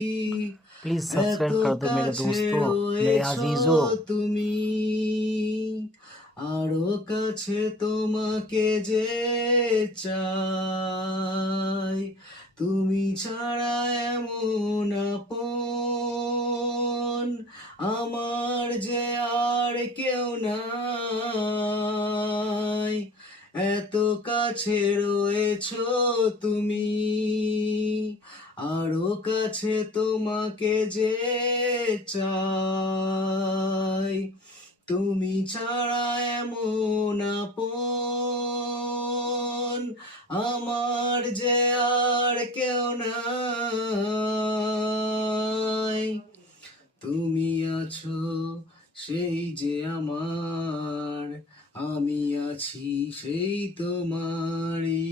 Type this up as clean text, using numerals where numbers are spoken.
Please এত subscribe कर दो मेरे কাছে दोस्तों, मेरे রয়েছ अजीजों। তুমি, আরো কাছে তোমাকে যে চাই, তুমি ছাড়া এমন আপন আমার যে আর কেউ নাই। এত কাছে রয়েছ তুমি, আরো কাছে তোমাকে যে চাই, তুমি ছাড়া এমন আপন আমার যে আর কেউ নাই। তুমি আছো সেই যে আমার, আমি আছি সেই তোমারই।